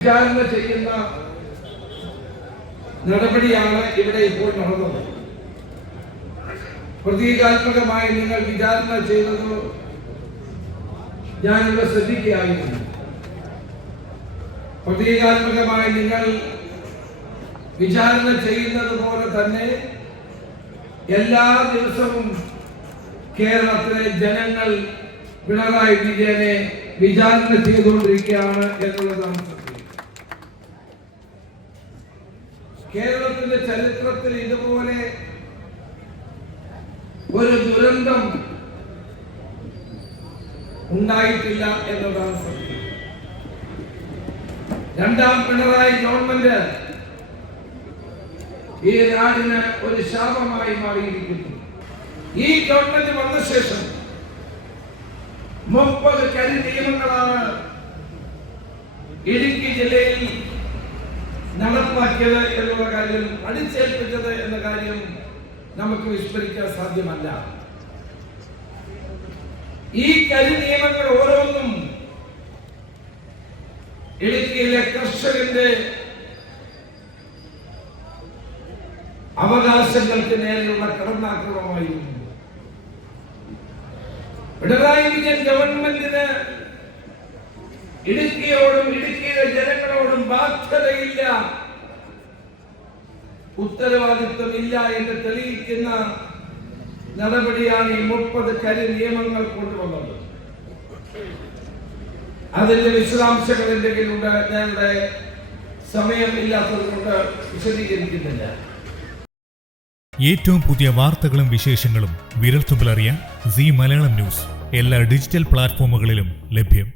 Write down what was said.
വിചാരണ ചെയ്യുന്ന നടപടിയാണ് ഇവിടെ ഇപ്പോൾ നടന്നത്. പ്രതീകാത്മകമായി നിങ്ങൾ വിചാരണ ചെയ്തത് ഞാനിവിടെ ശ്രദ്ധിക്കുകയായിരുന്നു. പ്രതീകാത്മകമായി നിങ്ങൾ വിചാരണ ചെയ്യുന്നത് പോലെ തന്നെ എല്ലാ ദിവസവും കേരളത്തിലെ ജനങ്ങൾ പിണറായി വിജയനെ വിചാരണ ചെയ്തുകൊണ്ടിരിക്കുകയാണ് എന്നുള്ളതാണ് സത്യം കേരളത്തിന്റെ ചരിത്രത്തിൽ ഇതുപോലെ ഒരു ദുരന്തം ഉണ്ടായിട്ടില്ല എന്നതാണ് സത്യം. രണ്ടാം പിണറായി ഗവൺമെന്റ് ഈ നാടിന് ഒരു ശാപമായി മാറിയിരിക്കുന്നു. ഈ ഗവൺമെന്റ് വന്ന ശേഷം മുപ്പത് കരി നിയമങ്ങളാണ് ഇടുക്കി ജില്ലയിൽ നടപ്പാക്കിയത് എന്നുള്ള കാര്യം അടിച്ചേൽപ്പിച്ചത് എന്ന കാര്യം നമുക്ക് വിസ്മരിക്കാൻ സാധ്യമല്ല. ഈ കരി നിയമങ്ങൾ ഓരോന്നും ഇടുക്കിയിലെ കർഷകന്റെ അവകാശങ്ങൾക്ക് നേരെയുള്ള കടന്നാക്രമമായിരുന്നു. പിണറായി വിജയൻ ഗവൺമെന്റിന് ഇടുക്കിയോടും ഇടുക്കിയിലെ ജനങ്ങളോടും ബാധ്യതയില്ല. ഉത്തരവാദിത്വമില്ല എന്ന് തെളിയിക്കുന്ന നടപടിയാണ് ഈ മുപ്പത് കരി നിയമങ്ങൾ കൊണ്ടുവന്നത്. അതിന്റെ വിശദാംശങ്ങൾ എന്തെങ്കിലും ഉണ്ട് ഞങ്ങളുടെ സമയം ഇല്ലാത്തത് കൊണ്ട് വിശദീകരിക്കുന്നില്ല. ഏറ്റവും പുതിയ വാർത്തകളും വിശേഷങ്ങളും വിരൽത്തുമ്പിലറിയാൻ സി മലയാളം ന്യൂസ്. എല്ലാ ഡിജിറ്റൽ പ്ലാറ്റ്ഫോമുകളിലും ലഭ്യം.